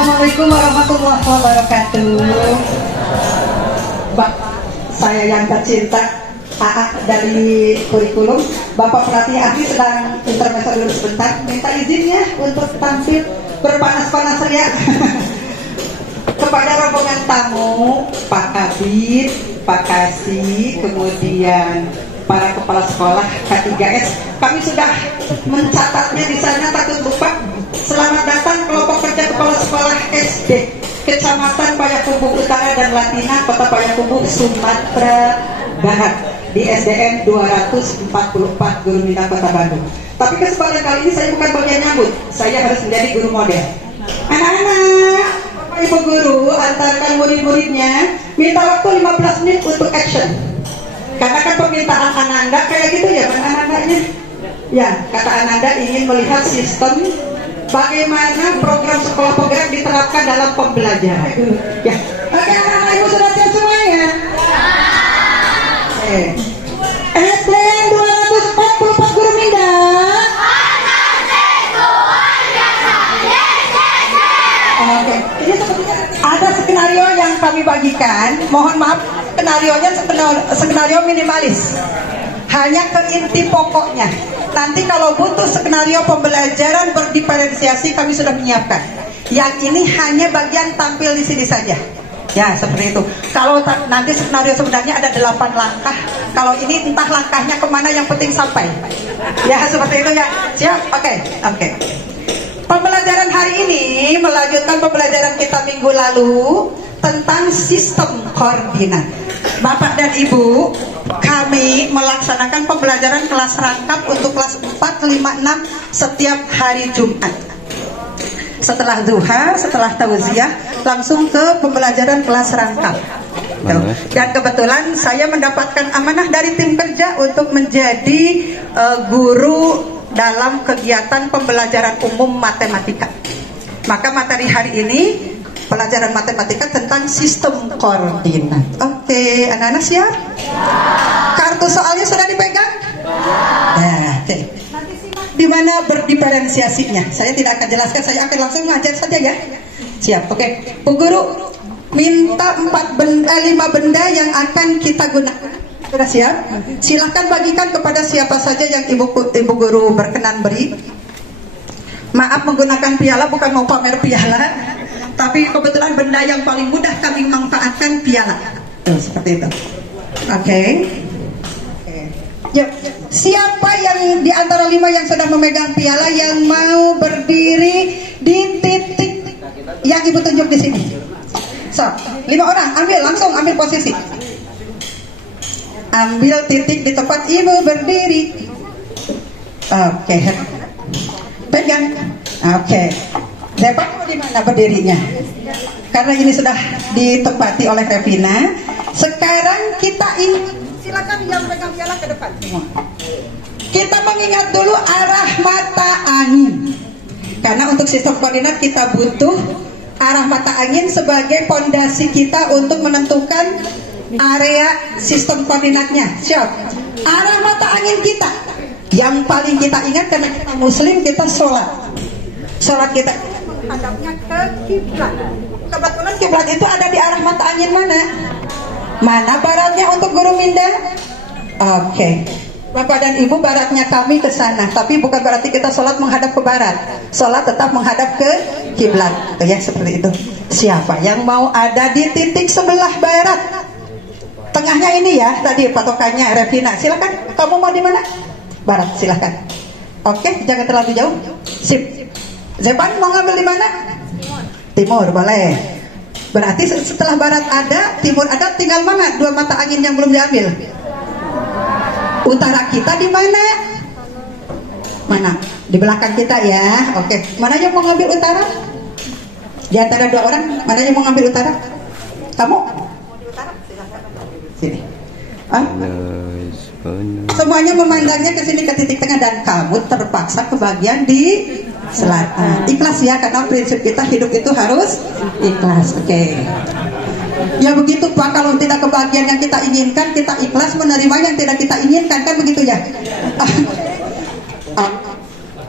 Assalamualaikum warahmatullahi wabarakatuh. Bapak saya yang tercinta, AA dari kurikulum, Bapak Pelatih Ahli sedang intermezzo dulu sebentar. Minta izinnya untuk tampil berpanas-panas ria kepada rombongan tamu, Pak Kabid, Pak Kasih, kemudian para kepala sekolah K3S. Kami sudah mencatatnya di sana, takut lupa. Selamat datang kelompok kerja kepala sekolah SD Kecamatan Payakumbuh Utara dan Latina, Kota Payakumbuh, Sumatera Barat, di SDN 244 Guru Minta Kota Bandung. Tapi kesempatan kali ini saya bukan bagian nyambut, saya harus menjadi guru model. Anak-anak, Bapak Ibu guru, antarkan murid-muridnya, minta waktu 15 menit untuk action. Karena kan permintaan Ananda kayak gitu ya, Pak Anandanya. Ya, kata Ananda ingin melihat sistem bagaimana program sekolah penggerak diterapkan dalam pembelajaran. Ya, oke, anak-anak ibu sudah siap semuanya? SDN 244 Guru Minda. Oke, ini sepertinya ada skenario yang kami bagikan. Mohon maaf, skenarionya skenario minimalis, hanya ke inti pokoknya. Nanti kalau butuh skenario pembelajaran berdiferensiasi, kami sudah menyiapkan. Yang ini hanya bagian tampil di sini saja. Ya, seperti itu. Kalau nanti skenario sebenarnya ada 8 langkah. Kalau ini entah langkahnya kemana, yang penting sampai. Ya, seperti itu ya. Siap? Oke. Pembelajaran hari ini melanjutkan pembelajaran kita minggu lalu tentang sistem koordinat. Bapak dan Ibu, kami melaksanakan pembelajaran kelas rangkap untuk kelas 4, 5, 6 setiap hari Jumat. Setelah duha, setelah tauziah, langsung ke pembelajaran kelas rangkap. Dan kebetulan saya mendapatkan amanah dari tim kerja untuk menjadi guru dalam kegiatan pembelajaran umum matematika. Maka materi hari ini pelajaran matematika tentang sistem koordinat. Oke, anak-anak siap? Kartu soalnya sudah dipegang? Nah, oke. Di mana berdiferensiasinya? Saya tidak akan jelaskan, saya akan langsung ngajar saja ya. Siap, oke. Bu Guru, minta 5 benda yang akan kita gunakan. Sudah siap? Silahkan bagikan kepada siapa saja yang ibu guru berkenan beri. Maaf, menggunakan piala bukan mau pamer piala, tapi kebetulan benda yang paling mudah kami manfaatkan piala. Tuh, seperti itu. Oke. Yuk, siapa yang di antara 5 yang sudah memegang piala yang mau berdiri di titik yang ibu tunjuk di sini? So, 5 orang, langsung ambil posisi. Ambil titik di tempat ibu berdiri. Oke. Pegang. Oke. Zepan di mana berdirinya? Karena ini sudah ditempati oleh Revina. Sekarang kita silakan yang pegang piala ke depan. Kita mengingat dulu arah mata angin. Karena untuk sistem koordinat kita butuh arah mata angin sebagai pondasi kita untuk menentukan area sistem koordinatnya. Siap? Arah mata angin kita yang paling kita ingat, karena kita muslim, kita sholat kita menghadapnya ke kiblat. Kebetulan kiblat itu ada di arah mata angin mana baratnya untuk Guru Minda? Oke. Bapak dan Ibu, baratnya kami ke sana, tapi bukan berarti kita sholat menghadap ke barat. Sholat tetap menghadap ke kiblat. Ya, seperti itu. Siapa yang mau ada di titik sebelah barat? Tengahnya ini ya, tadi patokannya Revina. Silakan, kamu mau di mana? Barat, silakan. Oke, jangan terlalu jauh. Sip. Zepan mau ngambil di mana? Timur, boleh. Berarti setelah barat ada, timur ada, tinggal mana? 2 mata angin yang belum diambil. Utara kita di mana? Mana? Di belakang kita ya. Oke. Mana yang mau ngambil utara? Di antara 2 orang, mana yang mau ngambil utara? Kamu? Sini. Semuanya memandangnya ke sini, ke titik tengah, dan kamu terpaksa ke bagian di selatan. Ikhlas ya, karena prinsip kita hidup itu harus ikhlas. Oke. Ya begitu Pak, kalau tidak kebahagiaan yang kita inginkan, kita ikhlas menerima yang tidak kita inginkan, kan begitu ya.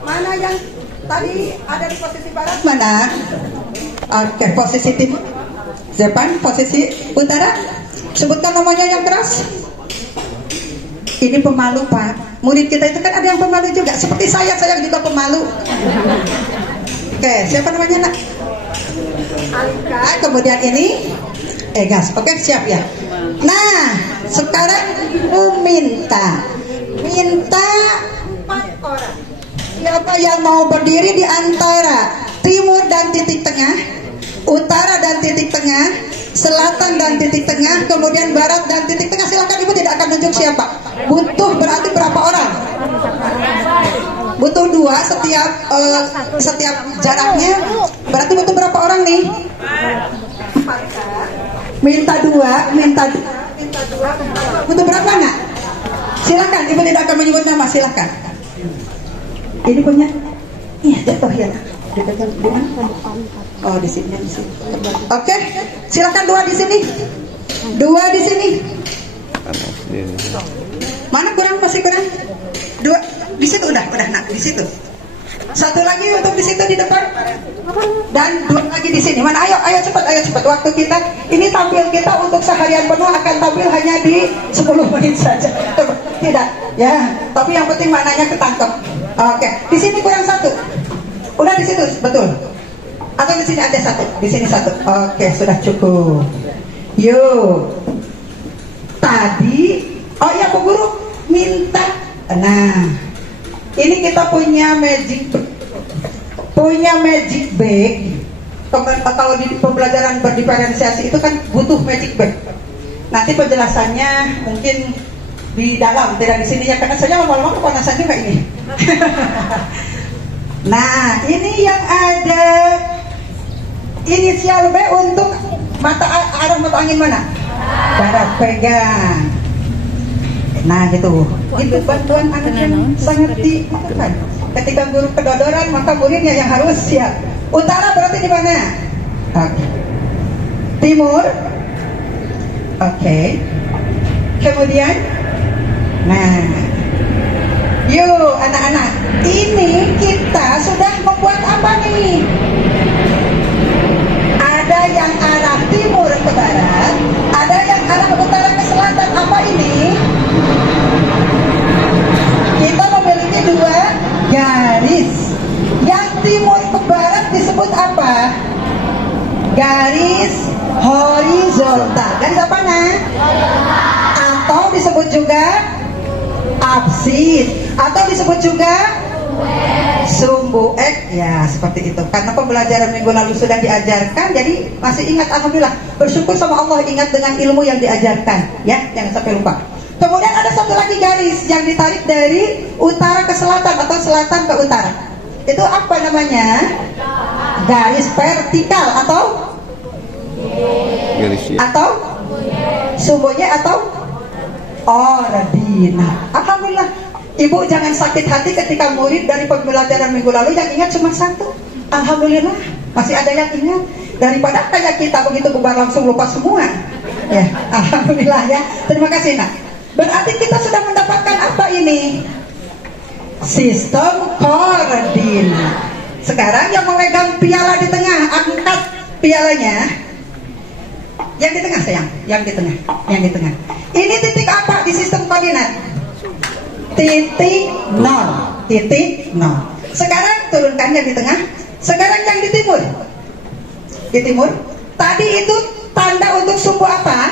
Mana yang tadi ada di posisi barat? Mana? Oke, posisi timur. Depan, posisi utara. Sebutkan namanya yang keras. Ini pemalu, Pak. Murid kita itu kan ada yang pemalu juga. Seperti saya juga pemalu. Oke, siapa namanya, Nak? Alika. Kemudian ini Egas. Oke, siap ya. Nah, sekarang minta 4 orang. Siapa yang mau berdiri di antara timur dan titik tengah, utara dan titik tengah, selatan dan titik tengah, kemudian barat dan titik tengah? Silakan, Ibu tidak akan tunjuk siapa. Butuh berarti berapa orang? Butuh 2 setiap jaraknya. Berarti butuh berapa orang nih? Minta 2. Butuh berapa, Nak? Silakan, Ibu tidak akan menyebut nama, silakan. Ini punya, iya jatuh ya. Oh, di sini. Oke, silakan 2 di sini. 2 di sini. Mana kurang? Masih kurang? 2 di situ udah Nak, di situ. 1 lagi untuk di situ di depan. Dan 2 lagi di sini. Mana? Ayo cepat. Waktu kita ini tampil kita untuk seharian penuh akan tampil hanya di 10 menit saja. Tidak, ya. Tapi yang penting maknanya ketangkep. Oke, di sini kurang 1. Udah di situ, betul. Atau di sini ada 1, di sini 1. Oke, sudah cukup. Yuk. Tadi, oh iya Bu Guru minta. Nah, ini kita punya magic bag. Kalau di pembelajaran berdiferensiasi itu kan butuh magic bag. Nanti penjelasannya mungkin di dalam, tidak di sini ya, karena saya lama-lama kepanasan juga ini. Nah, ini yang ada inisial B untuk arah mata angin mana? Barat, pegang. Nah, gitu. Itu bantuan anak yang sangat dibutuhkan. Ketika guru kedodoran, maka muridnya yang harus siap. Utara berarti di mana? Oke. Timur. Oke. Kemudian, nah, yuk anak-anak, ini kita sudah membuat apa nih? Ada yang arah timur ke barat, ada yang arah utara ke selatan. Apa ini? Kita memiliki 2 garis. Yang timur ke barat disebut apa? Garis horizontal. Garis apa, Nak? Atau disebut juga absid, atau disebut juga sumbu X. Ya, seperti itu. Karena pembelajaran minggu lalu sudah diajarkan, jadi masih ingat. Alhamdulillah, bersyukur sama Allah, ingat dengan ilmu yang diajarkan. Ya, jangan sampai lupa. Kemudian ada 1 lagi garis yang ditarik dari utara ke selatan atau selatan ke utara. Itu apa namanya? Garis vertikal atau sumbu Y atau ordinal. Alhamdulillah, Ibu jangan sakit hati ketika murid dari pembelajaran minggu lalu yang ingat cuma 1. Alhamdulillah, masih ada yang ingat. Daripada kayak kita begitu bubar langsung lupa semua. Ya, alhamdulillah ya. Terima kasih, Nak. Berarti kita sudah mendapatkan apa ini? Sistem koordinat. Sekarang yang memegang piala di tengah, angkat pialanya. Yang di tengah, sayang, yang di tengah. Ini titik apa di sistem koordinat? Titik 0. Sekarang turunkan yang di tengah. Sekarang yang di timur. Di timur. Tadi itu tanda untuk sumbu apa?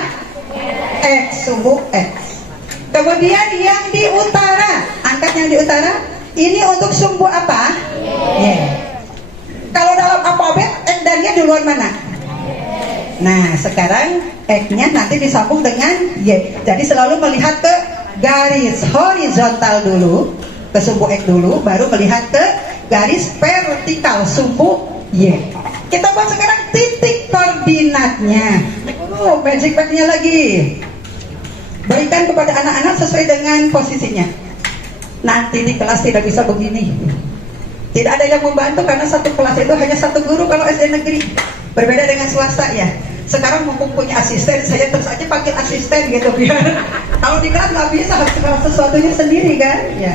X, sumbu X. Kemudian yang di utara, angkat yang di utara. Ini untuk sumbu apa? Y. Kalau dalam alfabet X dan Y duluan mana? Nah, sekarang X-nya nanti disambung dengan Y. Jadi selalu melihat ke garis horizontal dulu, ke sumbu X dulu, baru melihat ke garis vertikal sumbu Y. Kita buat sekarang titik koordinatnya. Magic pad-nya lagi. Berikan kepada anak-anak sesuai dengan posisinya. Nanti di kelas tidak bisa begini. Tidak ada yang membantu karena satu kelas itu hanya 1 guru kalau SD negeri. Berbeda dengan swasta ya. Sekarang mumpung punya asisten, saya terus aja panggil asisten gitu biar. Kalau di kelas nggak bisa, harus segala sesuatunya sendiri kan? Ya.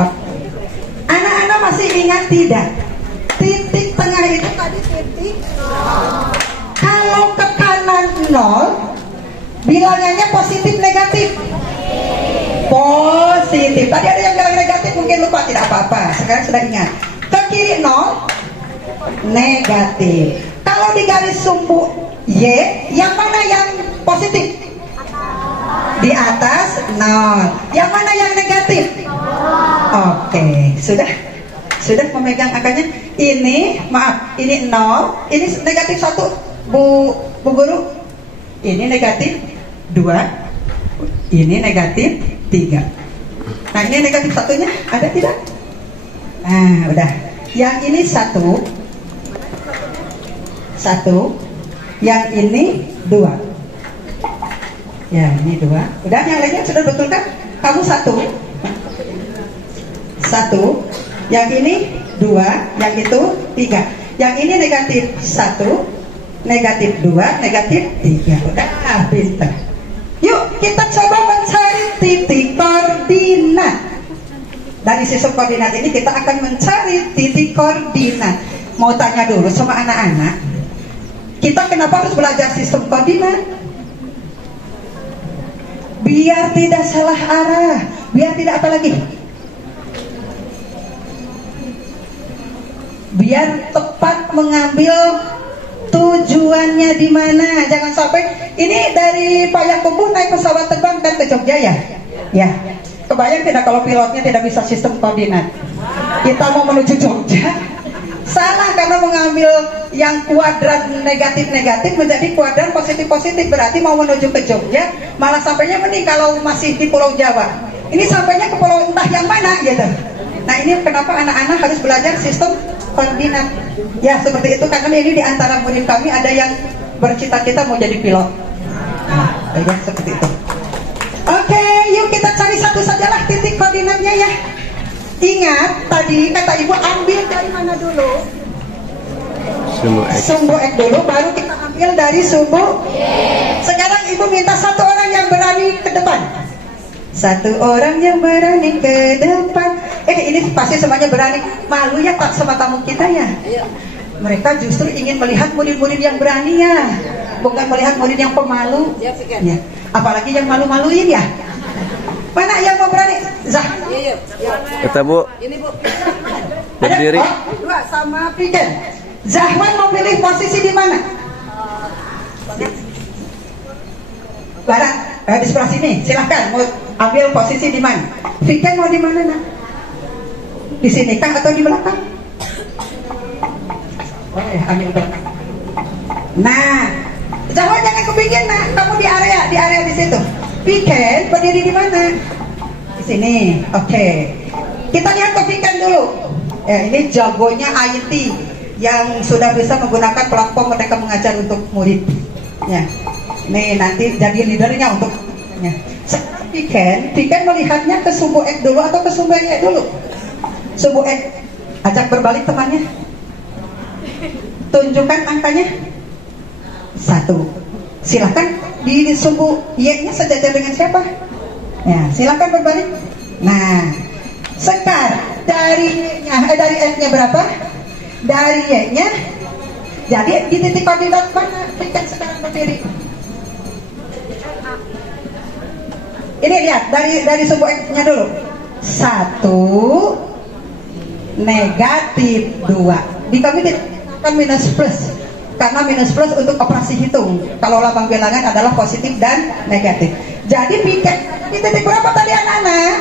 Oh. Anak-anak masih ingat tidak? Titik tengah itu tadi titik. Kalau ke kanan 0, bilangannya positif negatif. Positif. Tadi ada yang bilang negatif, mungkin lupa, tidak apa-apa. Sekarang sudah ingat. Ke kiri 0, negatif. Kalau di garis sumbu Y, yang mana yang positif? Di atas 0. Yang mana yang negatif? Oke, sudah memegang angkanya. Ini, maaf, ini 0, ini negatif 1, Bu Guru. Ini negatif 2, ini negatif 3. Nah, ini negatif satunya ada tidak? Nah, udah. Yang ini 1, yang ini 2. Ya, ini 2. Udah, yang lainnya sudah betul kan? Kamu 1, yang ini 2, yang itu 3. Yang ini negatif 1, negatif 2, negatif 3. Udah, pintar. Yuk, kita coba mencari titik koordinat. Dari sistem koordinat ini kita akan mencari titik koordinat. Mau tanya dulu sama anak-anak, kita kenapa harus belajar sistem koordinat? Biar tidak salah arah, biar tidak apa lagi? Biar tepat mengambil tujuannya di mana. Jangan sampai ini dari Payakumbuh naik pesawat terbang kan ke Jogja ya? Ya. Kebayang tidak kalau pilotnya tidak bisa sistem koordinat? Kita mau menuju Jogja, salah karena mengambil yang kuadran negatif-negatif menjadi kuadran positif-positif. Berarti mau menuju ke Jogja, malah sampainya mending kalau masih di Pulau Jawa. Ini sampainya ke pulau entah yang mana gitu. Nah, ini kenapa anak-anak harus belajar sistem koordinat. Ya, seperti itu, karena ini di antara murid kami ada yang bercita-cita mau jadi pilot. Nah, ya, seperti itu. Oke, yuk kita cari satu sajalah titik koordinatnya ya. Ingat, tadi kata Ibu ambil dari mana dulu? Sumbu X dulu, baru kita ambil dari sumbu Y. Sekarang Ibu minta satu orang yang berani ke depan. Satu orang yang berani ke depan. Ini pasti semuanya berani. Malu ya Pak sama tamu kita ya. Mereka justru ingin melihat murid-murid yang berani ya, bukan melihat murid yang pemalu ya. Apalagi yang malu-maluin ya. Mana yang mau berani? Zah. Kata Bu. Ini Bu. Berdiri. Dua sama Piken. Zahwan mau pilih posisi di mana? Barat. Di sebelah sini. Silahkan mau ambil posisi di mana? Piken mau di mana nak? Di sini kah atau di belakang? Ambil belakang. Nah, Zahwan jangan ke pinggir nak. Kamu di area di situ. Piken berdiri di mana? Di sini. Oke. Kita lihat ke Piken dulu. Ini jagonya IT yang sudah bisa menggunakan platform mereka mengajar untuk murid. Ya. Nih nanti jadi leadernya untuk. Ya. Piken melihatnya ke sumbu X dulu atau ke sumbu Y dulu? Sumbu X. Ajak berbalik temannya. Tunjukkan angkanya 1. Silahkan di sumbu Y-nya sejajar dengan siapa? Ya, silahkan berbalik. Nah, sekarang dari X-nya berapa? Dari Y-nya. Jadi di titik koordinat mana Piken sekarang berdiri? Ini lihat dari sumbu X-nya dulu. 1 negatif 2. Di kami kan minus plus, karena minus plus untuk operasi hitung. Kalau lambang bilangan adalah positif dan negatif. Jadi Piken di titik berapa tadi anak-anak?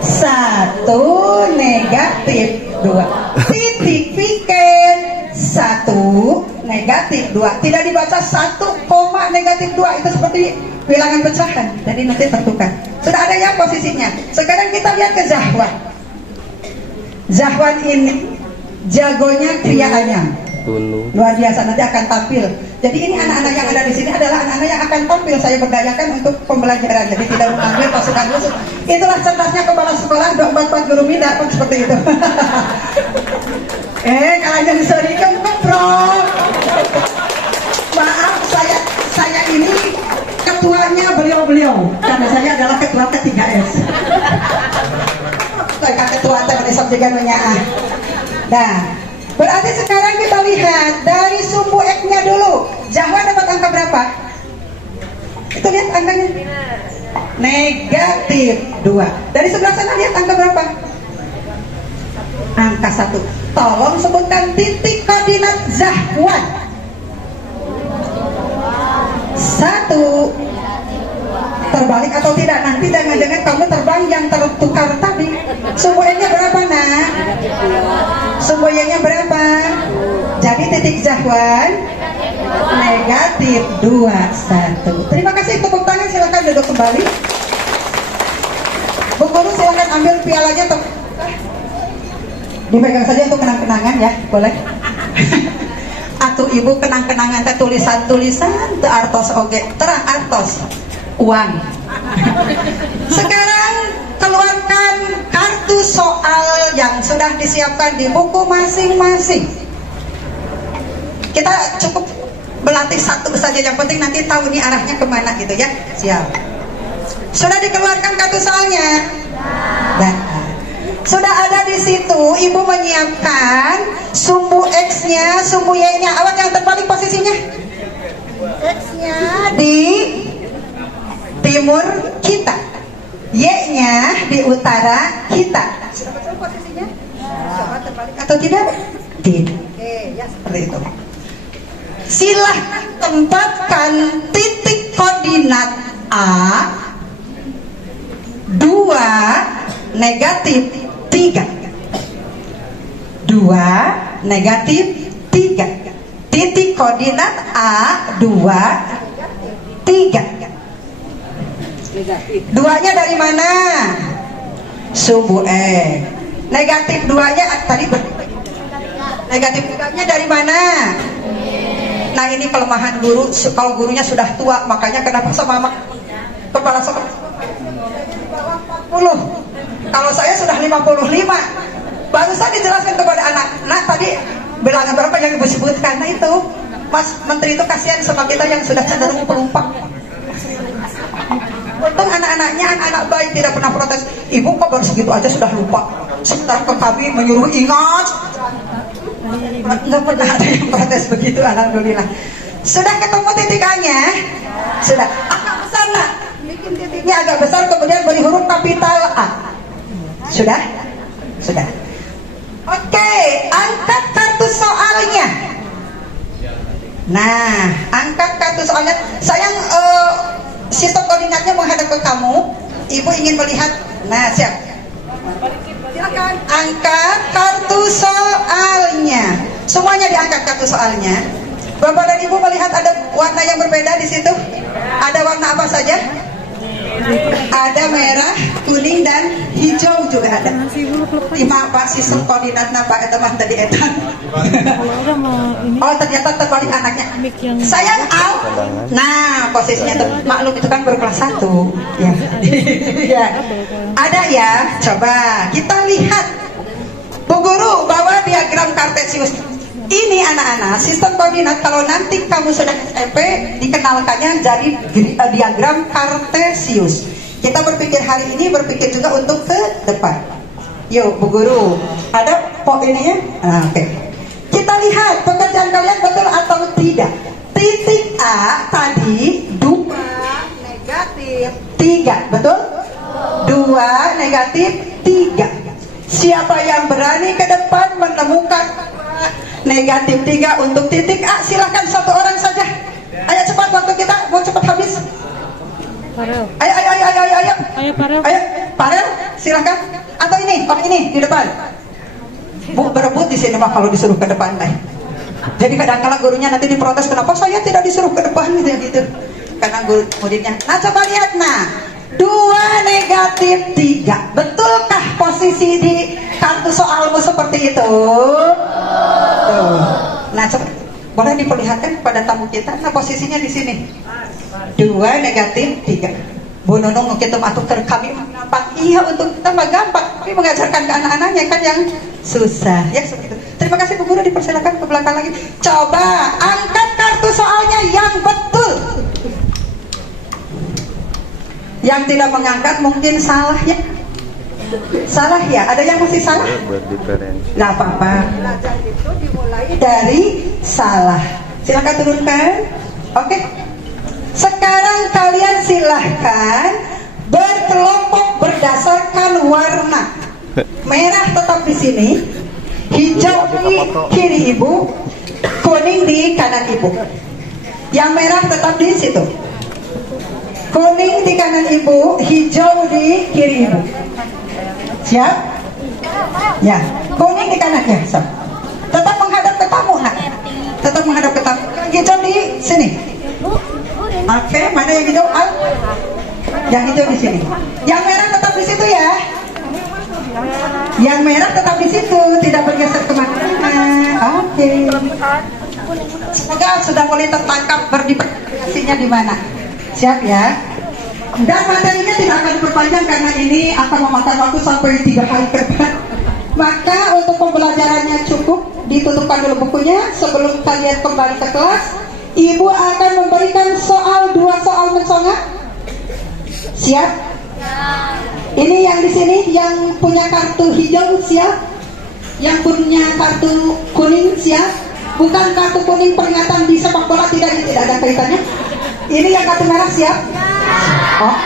1 negatif 2. Titik Piken 1 negatif 2. Tidak dibaca 1, negatif 2. Itu seperti bilangan pecahan. Jadi nanti tertukar. Sudah ada ya posisinya. Sekarang kita lihat ke Zahwan. Zahwan ini jagonya kriaannya luar biasa, nanti akan tampil. Jadi ini anak-anak yang ada di sini adalah anak-anak yang akan tampil. Saya berdayakan untuk pembelajaran, jadi tidak mengambil pasukan khusus. Itulah cerdasnya kepala sekolah 24 guru minat seperti itu. Kalau jadi sering kan bro. Maaf, saya ini ketuanya beliau karena saya adalah ketua ke-3S. Saya ketua terdesak juga. Nah, berarti sekarang kita lihat berapa? Itu lihat angkanya. Negatif 2. Dari sebelah sana lihat angka berapa? Angka 1. Tolong sebutkan titik koordinat Zahwan. 1. Terbalik atau tidak? Nanti jangan-jangan kamu terbang yang tertukar tadi. Sumbu N-nya berapa, nak? Sumbu Y-nya berapa? Jadi titik Zahwan negatif 21. Terima kasih, tepuk tangan. Silakan duduk kembali. Bu Guru silakan ambil pialanya. Dipegang saja untuk kenang-kenangan ya, boleh? Atuh ibu kenang-kenangan teh tulisan-tulisan teu artos oge, terang artos uang. Sekarang keluarkan kartu soal yang sudah disiapkan di buku masing-masing. Kita cukup berlatih satu saja, yang penting nanti tahu nih arahnya kemana gitu ya. Siap. Sudah dikeluarkan kartu soalnya? Dan sudah ada di situ. Ibu menyiapkan sumbu X-nya, sumbu Y-nya. Awas yang terbalik posisinya. X-nya di timur kita, Y-nya di utara kita. Sudah betul posisinya? Coba terbalik atau tidak? Tidak. Oke, ya seperti itu. Silahkan tempatkan titik koordinat A 2 negatif 3. 2 negatif 3. Titik koordinat A 2 3. Duanya dari mana? Sumbu E. Negatif 2-nya tadi negatif 3-nya dari mana? Nah ini kelemahan guru. Kalau gurunya sudah tua, makanya kenapa sama kepala sekolah 40. Kalau saya sudah 55. Baru saya dijelaskan kepada anak. Nah tadi bilangan berapa yang ibu sebutkan? Nah itu Mas Menteri itu kasihan sama kita yang sudah cenderung pelupa. Untung anak-anaknya anak-anak baik, tidak pernah protes. Ibu kok baru segitu aja sudah lupa. Sebentar ke kami menyuruh ingat. Tidak pernah ada yang protes begitu, alhamdulillah. Sudah ketemu titik-nya? Sudah. Agak besar nak. Bikin titiknya agak besar, kemudian beri huruf kapital A. Sudah? Sudah. Oke, angkat kartu soalnya. Nah, angkat kartu soalnya. Sayang, sistem koordinatnya menghadap ke kamu. Ibu ingin melihat. Nah, siap. Silakan angkat kartu soalnya. Semuanya diangkat kartu soalnya. Bapak dan Ibu melihat ada warna yang berbeda di situ. Ada warna apa saja? Ada merah, kuning dan hijau juga ada. Ima Pak sistem koordinat Pak teman tadi etan. Oh ternyata terbalik anaknya. Sayang Al. Nah posisinya maklum itu kan berkelas 1 ya. Ya. Ada ya. Coba kita lihat. Bu Guru bawa diagram kartesius. Ini anak-anak sistem koordinat kalau nanti kamu sudah SMP dikenalkannya jadi diagram kartesius. Kita berpikir hari ini, berpikir juga untuk ke depan. Yuk Bu Guru, ada poin ini ya? Nah, oke. Kita lihat pekerjaan kalian betul atau tidak. Titik A tadi 2 negatif 3, betul? 2 negatif 3. Siapa yang berani ke depan menemukan negatif 3 untuk titik A? Silahkan satu orang saja. Ayo cepat, waktu kita mau cepat habis. Parel. Ayo Parel. Ayo Parel, silahkan. Atau ini, oh ini di depan. Bu berebut di sini mah kalau disuruh ke depan lah. Jadi kadang-kala gurunya nanti diprotes kenapa saya tidak disuruh ke depan gitu. Karena guru muridnya. Nah coba lihat nah. 2 negatif 3. Betulkah posisi di kartu soalmu seperti itu? Tuh. Nah, boleh diperlihatkan kepada tamu kita. Nah, posisinya di sini. 2 negatif 3. Bu Nunung kita matuk ke kami gampang. Iya untuk kita mah gampang. Tapi mengajarkan ke anak-anaknya kan yang susah. Ya seperti itu. Terima kasih Bu Guru, dipersilakan ke belakang lagi. Coba angkat kartu soalnya yang betul. Yang tidak mengangkat mungkin salah ya. Salah ya? Ada yang masih salah? Gak apa-apa. Belajar itu dimulai dari salah. Silakan turunkan. Oke. Sekarang kalian silahkan berkelompok berdasarkan warna. Merah tetap di sini, hijau di kiri ibu, kuning di kanan ibu. Yang merah tetap di situ. Kuning di kanan ibu, hijau di kiri ibu. Siap? Ya, kuning di kanan ya. So. Tetap menghadap ke tamu, ha? Tetap menghadap ke tamu. Hijau di sini. Oke, mana yang hijau? Al? Yang hijau di sini. Yang merah tetap di situ ya. Yang merah tetap di situ, tidak bergeser kemana-mana. Oke. Semoga sudah mulai tertangkap berdiskusinya di mana. Siap ya. Dan materinya tidak akan diperpanjang karena ini akan memakan waktu sampai 3 hari ke depan. Maka untuk pembelajarannya cukup, ditutupkan dulu bukunya. Sebelum kalian kembali ke kelas, Ibu akan memberikan 2 soal mensonga. Siap? Ini yang di sini yang punya kartu hijau siap? Yang punya kartu kuning siap? Bukan kartu kuning peringatan di sepak bola, tidak ada kaitannya. Ini yang kartu merah siap? Oh,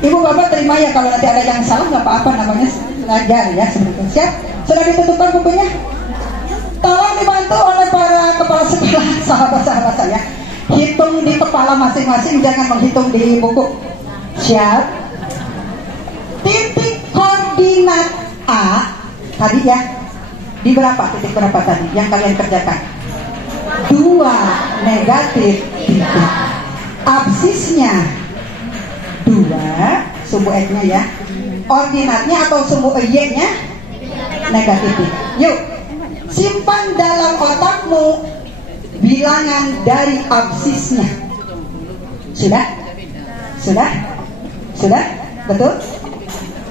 Ibu Bapak terima ya, kalau nanti ada yang salah nggak apa-apa, namanya belajar ya sebetulnya. Siap? Sudah ditutupkan bukunya? Tolong dibantu oleh para kepala sekolah, sahabat-sahabat saya. Hitung di kepala masing-masing, jangan menghitung di buku. Siap? Titik koordinat A tadi ya, di berapa? Titik berapa tadi yang kalian kerjakan? 2 negatif titik. Absisnya 2, sumbu X-nya ya. Ordinatnya atau sumbu Y-nya negatif. Yuk, simpan dalam otakmu bilangan dari absisnya. Sudah? Sudah? Sudah? Betul?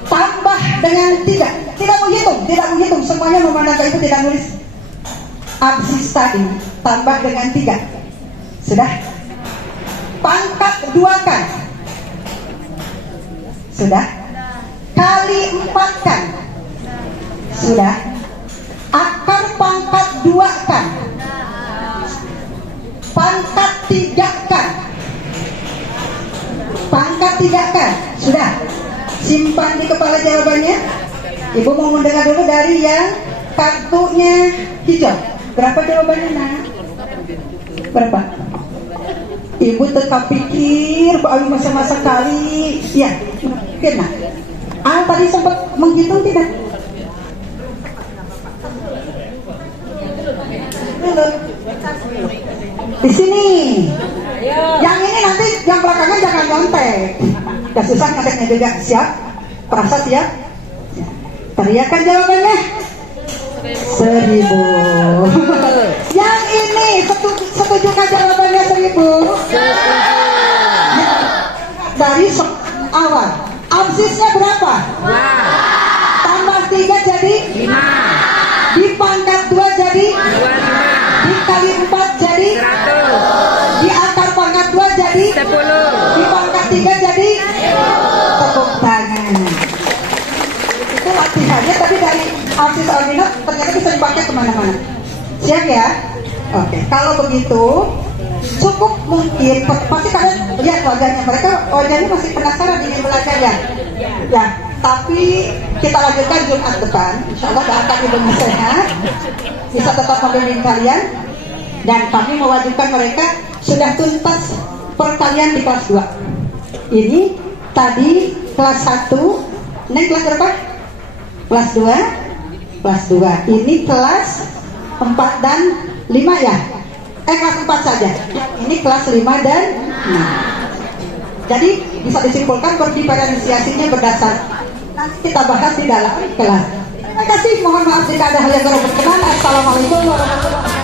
Tambah dengan 3. Tidak menghitung, semuanya memandangkan itu, tidak nulis. Absis tadi tambah dengan 3. Sudah? Pangkat 2 kan? Sudah? Kali 4 kan? Sudah? Akar pangkat 2 kan? Pangkat 3 kan? Pangkat 3 kan? Sudah? Simpan di kepala jawabannya. Ibu mau mendengar dulu dari yang kartunya hijau. Berapa jawabannya, nak? Berapa? Ibu tetap pikir, Pak Awi masa-masa kali. Ya, kena. Tadi sempat menghitung tidak? Di sini. Yang ini nanti, yang belakangan jangan nyontek. Gak susah nyonteknya juga. Siap? Perasa siap? Teriakan jawabannya. 1000. Yang ini setujukah jawabannya 1000? Dari awal. Absisnya berapa? 2. Tambah 3 jadi 5. Di pangkat 2 jadi 25. Dikali 4 jadi 100. Di akar pangkat 2 jadi 10. Di pangkat 3 jadi 10. Tepuk tangan. Itu latihannya, tapi dari absis ordinat ternyata bisa dipakai kemana-mana. Siap ya? Oke, kalau begitu cukup mungkin pasti kalian lihat wajahnya wajahnya masih penasaran ingin belajar ya. Ya, tapi kita lanjutkan Jumat depan. Insya Allah doakan ibunya sehat, bisa tetap membimbing kalian, dan kami mewajibkan mereka sudah tuntas perkalian di kelas 2. Ini tadi kelas 1, naik kelas berapa? Kelas 2, kelas 2. Ini kelas 4 dan 5 ya? Kelas 4 saja. Ini kelas 5 dan 6. Jadi bisa disimpulkan berdiferensiasinya berdasar. Nanti kita bahas di dalam kelas. Terima kasih. Mohon maaf jika ada hal yang kurang berkenan. Assalamualaikum warahmatullahi wabarakatuh.